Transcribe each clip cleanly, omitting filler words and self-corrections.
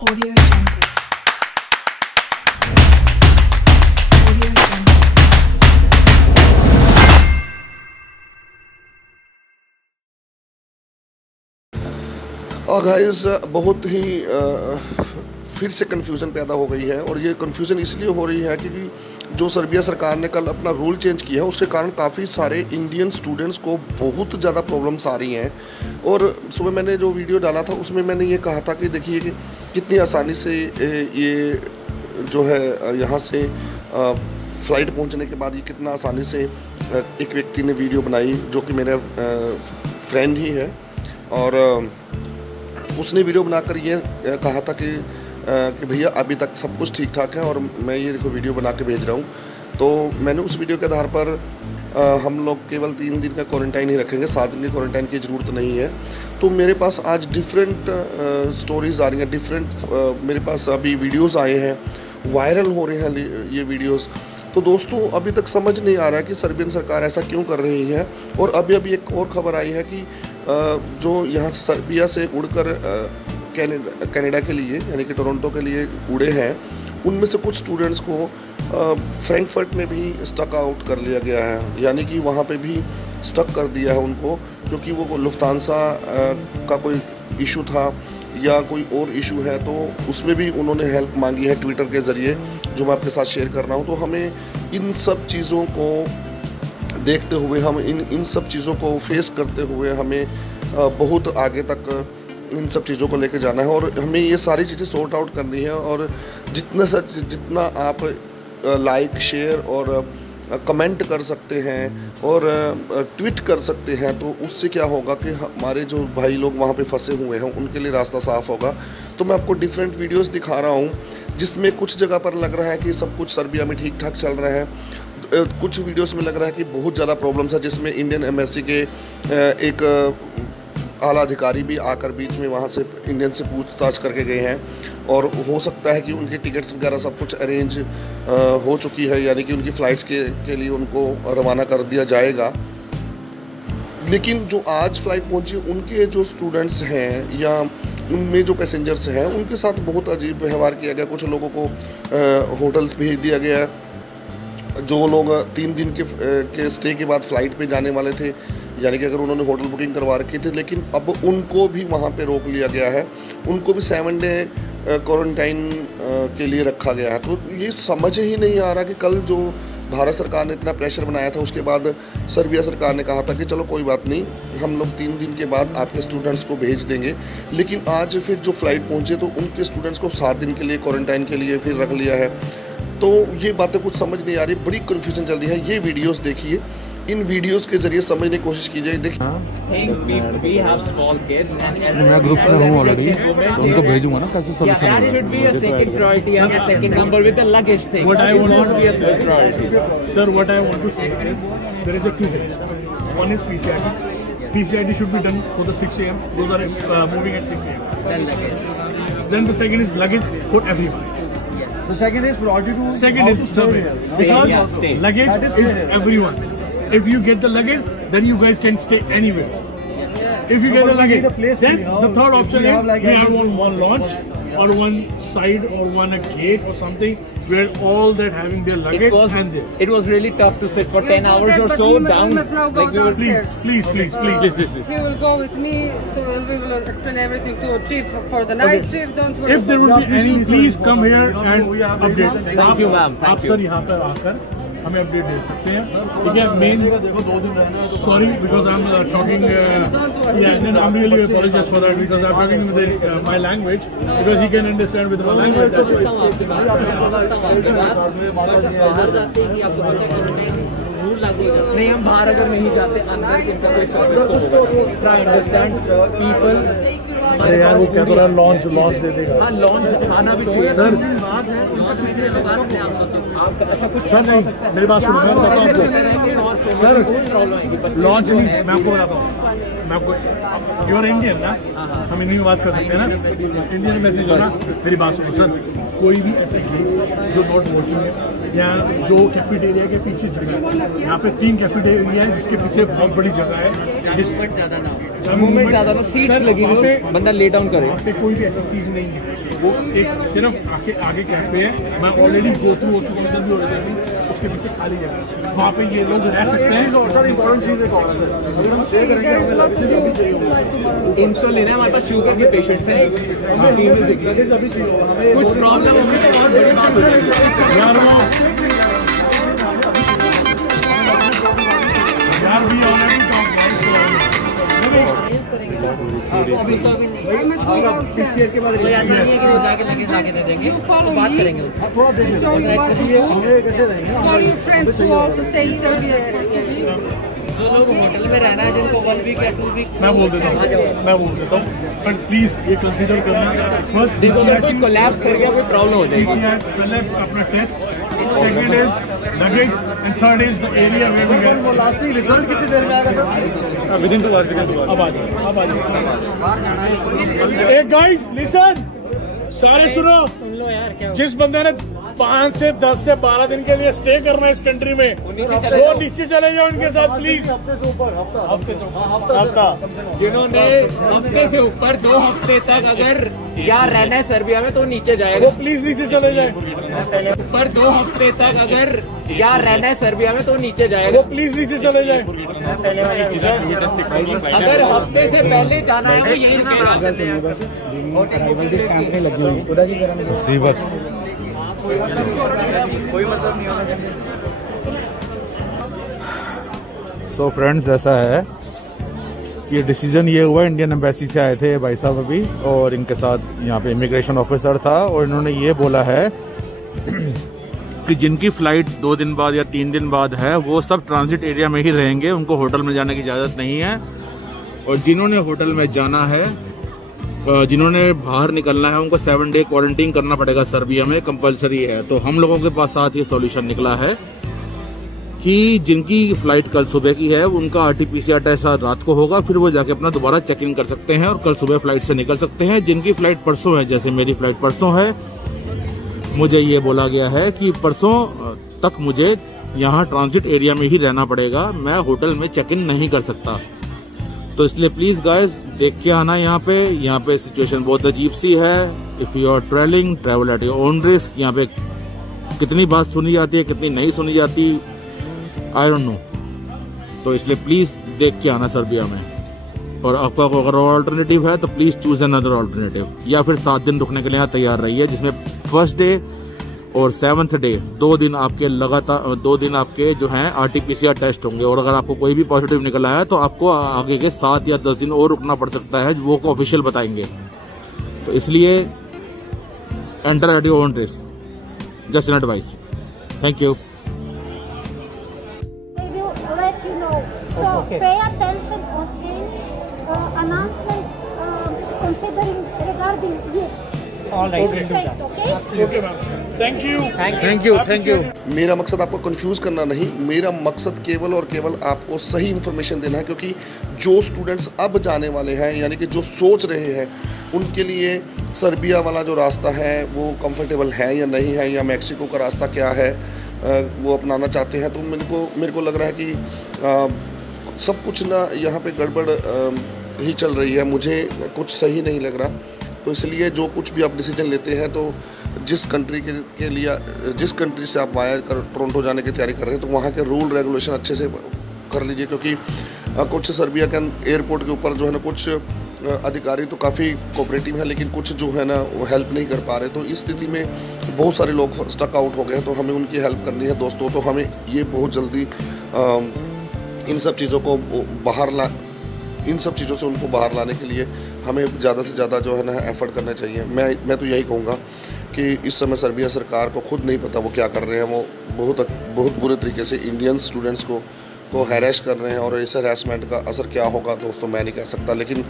Audio Jungle. Audio Jungle. Guys बहुत ही फिर से कन्फ्यूज़न पैदा हो गई है और ये कन्फ्यूज़न इसलिए हो रही है क्योंकि जो सर्बिया सरकार ने कल अपना रूल चेंज किया है उसके कारण काफ़ी सारे इंडियन स्टूडेंट्स को बहुत ज़्यादा प्रॉब्लम्स आ रही हैं। और सुबह मैंने जो वीडियो डाला था उसमें मैंने ये कहा था कि देखिए कि कितनी आसानी से ये जो है यहाँ से फ़्लाइट पहुँचने के बाद ये कितना आसानी से एक व्यक्ति ने वीडियो बनाई जो कि मेरा फ्रेंड ही है और उसने वीडियो बनाकर ये कहा था कि भैया अभी तक सब कुछ ठीक ठाक है और मैं ये देखो वीडियो बना के भेज रहा हूँ। तो मैंने उस वीडियो के आधार पर हम लोग केवल 3 दिन का क्वारंटाइन ही रखेंगे, 7 दिन की क्वारंटाइन की ज़रूरत नहीं है। तो मेरे पास आज डिफरेंट स्टोरीज़ आ रही हैं, डिफरेंट मेरे पास अभी वीडियोज़ आए हैं, वायरल हो रहे हैं ये वीडियोज़। तो दोस्तों अभी तक समझ नहीं आ रहा है कि सर्बियन सरकार ऐसा क्यों कर रही है। और अभी एक और ख़बर आई है कि जो यहाँ से सर्बिया से उड़कर कनाडा के लिए यानी कि टोरंटो के लिए उड़े हैं उनमें से कुछ स्टूडेंट्स को फ्रैंकफर्ट में भी स्टक आउट कर लिया गया है, यानी कि वहाँ पे भी स्टक कर दिया है उनको, क्योंकि वो लुफ्तांसा का कोई इशू था या कोई और इशू है। तो उसमें भी उन्होंने हेल्प मांगी है ट्विटर के ज़रिए, जो मैं आपके साथ शेयर कर रहा हूँ। तो हमें इन सब चीज़ों को देखते हुए, हम इन सब चीज़ों को फेस करते हुए हमें बहुत आगे तक इन सब चीज़ों को लेकर जाना है और हमें ये सारी चीज़ें सॉर्ट आउट करनी है। और जितना आप लाइक, शेयर और कमेंट कर सकते हैं और ट्वीट कर सकते हैं, तो उससे क्या होगा कि हमारे जो भाई लोग वहाँ पे फंसे हुए हैं उनके लिए रास्ता साफ़ होगा। तो मैं आपको डिफरेंट वीडियोस दिखा रहा हूँ जिसमें कुछ जगह पर लग रहा है कि सब कुछ सर्बिया में ठीक ठाक चल रहा है, कुछ वीडियोस में लग रहा है कि बहुत ज़्यादा प्रॉब्लम्स है, जिसमें इंडियन एम्बेसी के एक आला अधिकारी भी आकर बीच में वहाँ से इंडियन से पूछताछ करके गए हैं और हो सकता है कि उनकी टिकट्स वगैरह सब कुछ अरेंज हो चुकी है, यानी कि उनकी फ़्लाइट्स के लिए उनको रवाना कर दिया जाएगा। लेकिन जो आज फ़्लाइट पहुँची उनके जो स्टूडेंट्स हैं या उनमें जो पैसेंजर्स हैं उनके साथ बहुत अजीब व्यवहार किया गया। कुछ लोगों को होटल्स भेज दिया गया, जो लोग 3 दिन के स्टे के बाद फ़्लाइट पे जाने वाले थे, यानी कि अगर उन्होंने होटल बुकिंग करवा रखी थी, लेकिन अब उनको भी वहाँ पे रोक लिया गया है, उनको भी 7 डे क्वारंटाइन के लिए रखा गया है। तो ये समझ ही नहीं आ रहा कि कल जो भारत सरकार ने इतना प्रेशर बनाया था उसके बाद सर्बिया सरकार ने कहा था कि चलो कोई बात नहीं, हम लोग 3 दिन के बाद आपके स्टूडेंट्स को भेज देंगे। लेकिन आज फिर जो फ़्लाइट पहुँचे तो उनके स्टूडेंट्स को 7 दिन के लिए क्वारंटाइन के लिए फिर रख लिया है। तो ये बातें कुछ समझ नहीं आ रही, बड़ी कन्फ्यूजन चल रही है। ये वीडियोस देखिए, इन वीडियोस के जरिए समझने की कोशिश कीजिए। देखिए मैं ग्रुप में हूँ ऑलरेडी, तो उनको भेजूंगा ना, कैसे solution PCID should be done for the 6 AM. Those are moving at 6 AM. Then the second is luggage for everyone. The second is priority to Second is the because luggage is everyone. If you get the luggage, then you guys can stay anywhere. If you get the luggage, then the third option is we have one launch or one side or one gate or something where all that having their luggage and there. It was really tough to sit for 10 hours or so down. Like we were, please. He will go with me and we will explain everything to chief for the night shift. Don't worry. If there would be any, please come here and update. Thank you, ma'am. आप sir यहाँ पर आकर हमें update दे सकते हैं, ठीक है। Main sorry because I am talking I'm really apologize for that because I'm talking with my language because he can understand with my language. नहीं, हम बाहर अगर नहीं जाते अंदर इनका कोई सर्विस तो अंडरस्टैंड पीपल। अरे यार वो क्या तो लॉन्च दे देगा। हाँ, लॉन्च खाना भी चाहिए सर। अच्छा कुछ सर नहीं, मेरी बात सुनो, मैं बताता हूँ आपको सर, लॉन्च नहीं, मैं आपको बताता हूँ, मैं आपको, यू आर इंडियन ना, हम हिंदी में बात कर सकते हैं ना, इंडियन मैसेज हो ना। मेरी बात सुनो सर, कोई भी ऐसे जो नॉट वर्किंग है या जो कैफेटेरिया के पीछे जगह है, यहाँ पे 3 कैफेटेरिया है जिसके पीछे बहुत बड़ी जगह है, जिस पर ज़्यादा ना मूवमेंट ज्यादा ना, सीट्स लगी हुई हो, बंदा ले डाउन करे। वहाँ पे कोई भी ऐसी चीज नहीं है, वो एक सिर्फ आगे कैफे है। मैं ऑलरेडी गो थ्रू हो चुका हूँ, जब भी हो रही है उसके पीछे खाली जगह है, वहाँ पे ये लोग रह सकते हैं। इंसुलिन लेना है, हमारे पास शुगर के पेशेंट्स हैं, कुछ प्रॉब्लम होगी तो बहुत बड़ी बात हो जाएगी यार। भी already You follow me. I'll show you what to do. Call your friends to all to stay in Serbia. जो लोग होटल में रहना है, जिनको 1 वीक या 2 वीक, मैं बोल देता हूँ, बट प्लीज ये कंसीडर करना। फर्स्ट देखो अगर कोई कोलैप्स कर गया कोई प्रॉब्लम हो जाएगी। पहले अपना test, second is luggage and third is the area where we go. Lastly result कितनी देर में आएगा सर? Within 2 hours. अब आ जाओ। एक गाइस लिसन, सारे सुनो, जिस बंदे ने 5 से 10 से 12 दिन के लिए स्टे करना है इस कंट्री में, वो नीचे चले जाओ इनके साथ प्लीज। हफ्ता जिन्होंने हफ्ते से ऊपर 2 हफ्ते तक अगर यहाँ रहना है सर्बिया में तो नीचे जाएगा, वो प्लीज नीचे चले जाए। ऊपर 2 हफ्ते तक अगर यहाँ रहना है सर्बिया में तो नीचे जाएगा, वो प्लीज नीचे चले जाए। अगर हफ्ते से पहले जाना है वो यही रुकेगा। कोई मतलब नहीं होना। सो फ्रेंड्स, ऐसा है ये डिसीजन ये हुआ, इंडियन एम्बेसी से आए थे भाई साहब अभी, और इनके साथ यहाँ पे इमिग्रेशन ऑफिसर था, और इन्होंने ये बोला है कि जिनकी फ़्लाइट 2 दिन बाद या 3 दिन बाद है वो सब ट्रांजिट एरिया में ही रहेंगे, उनको होटल में जाने की इजाज़त नहीं है। और जिन्होंने होटल में जाना है, जिन्होंने बाहर निकलना है, उनको 7 डे क्वारंटीन करना पड़ेगा सर्बिया में, कंपलसरी है। तो हम लोगों के पास साथ ये सॉल्यूशन निकला है कि जिनकी फ़्लाइट कल सुबह की है उनका RT-PCR टेस्ट रात को होगा, फिर वो जाके अपना दोबारा चेक इन कर सकते हैं और कल सुबह फ़्लाइट से निकल सकते हैं। जिनकी फ़्लाइट परसों है, जैसे मेरी फ़्लाइट परसों है, मुझे ये बोला गया है कि परसों तक मुझे यहाँ ट्रांजिट एरिया में ही रहना पड़ेगा, मैं होटल में चेक इन नहीं कर सकता। तो इसलिए प्लीज़ गाइस देख के आना यहाँ पे सिचुएशन बहुत अजीब सी है। If you are travel at your own risk. यहाँ पे कितनी बात सुनी जाती है, कितनी नहीं सुनी जाती, आई डोंट नो। तो इसलिए प्लीज़ देख के आना सर्बिया में। और आपका अगर और अल्टरनेटिव है तो प्लीज़ चूज़ अनदर अल्टरनेटिव, या फिर 7 दिन रुकने के लिए यहाँ तैयार रहिए, जिसमें फर्स्ट डे और 7th डे 2 दिन आपके लगातार 2 दिन आपके जो हैं RT-PCR टेस्ट होंगे। और अगर आपको कोई भी पॉजिटिव निकल आया तो आपको आगे के 7 या 10 दिन और रुकना पड़ सकता है, वो को ऑफिशियल बताएंगे। तो इसलिए enter eight your own risk, just an advice. Thank you. They will let you know. So pay attention on any announcement considering regarding this. All right. Okay ma'am, thank you. मेरा मकसद आपको confuse करना नहीं, मेरा मकसद केवल और केवल आपको सही इन्फॉर्मेशन देना है, क्योंकि जो स्टूडेंट्स अब जाने वाले हैं, यानी कि जो सोच रहे हैं, उनके लिए सर्बिया वाला जो रास्ता है वो कंफर्टेबल है या नहीं है, या मैक्सिको का रास्ता क्या है वो अपनाना चाहते हैं। तो मेरे को लग रहा है कि सब कुछ ना यहाँ पे गड़बड़ ही चल रही है, मुझे कुछ सही नहीं लग रहा। तो इसलिए जो कुछ भी आप डिसीजन लेते हैं, तो जिस कंट्री के लिए, जिस कंट्री से आप वाया टोरंटो जाने की तैयारी कर रहे हैं, तो वहाँ के रूल रेगुलेशन अच्छे से कर लीजिए, क्योंकि कुछ सर्बिया के एयरपोर्ट के ऊपर जो है ना, कुछ अधिकारी तो काफ़ी कोऑपरेटिव हैं, लेकिन कुछ जो है ना वो हेल्प नहीं कर पा रहे। तो इस स्थिति में बहुत सारे लोग स्टक आउट हो गए हैं, तो हमें उनकी हेल्प करनी है दोस्तों। तो हमें ये बहुत जल्दी इन सब चीज़ों को इन सब चीज़ों से उनको बाहर लाने के लिए हमें ज़्यादा से ज़्यादा जो है ना एफर्ट करने चाहिए। मैं तो यही कहूँगा कि इस समय सर्बिया सरकार को खुद नहीं पता वो क्या कर रहे हैं। वो बहुत बुरे तरीके से इंडियन स्टूडेंट्स को हैरेस कर रहे हैं, और इस हैरेसमेंट का असर क्या होगा दोस्तों मैं नहीं कह सकता, लेकिन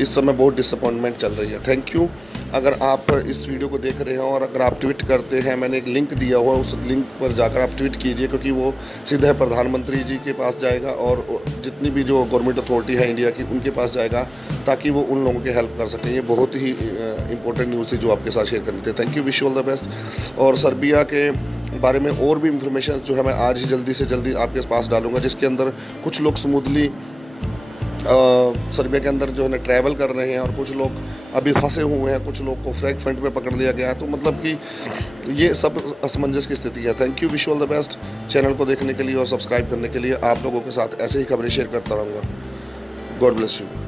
इस समय बहुत डिसअपॉइंटमेंट चल रही है। Thank you. अगर आप इस वीडियो को देख रहे हैं और अगर आप ट्वीट करते हैं, मैंने एक लिंक दिया हुआ है, उस लिंक पर जाकर आप ट्वीट कीजिए, क्योंकि वो सीधे प्रधानमंत्री जी के पास जाएगा और जितनी भी जो गवर्नमेंट अथॉरिटी है इंडिया की, उनके पास जाएगा, ताकि वो उन लोगों की हेल्प कर सकें। ये बहुत ही इंपॉर्टेंट न्यूज़ थी जो आपके साथ शेयर करनी थी। Thank you, wish you all the best. और सर्बिया के बारे में और भी इंफॉर्मेशन जो है मैं आज ही जल्दी से जल्दी आपके पास डालूंगा, जिसके अंदर कुछ लोग स्मूथली सर्बिया के अंदर जो है ना ट्रैवल कर रहे हैं और कुछ लोग अभी फंसे हुए हैं, कुछ लोग को फ्रैग फ्रंट पे पकड़ लिया गया है। तो मतलब कि ये सब असमंजस की स्थिति है। Thank you, wish all the best. Channel को देखने के लिए और सब्सक्राइब करने के लिए। आप लोगों के साथ ऐसे ही खबरें शेयर करता रहूँगा। God bless you.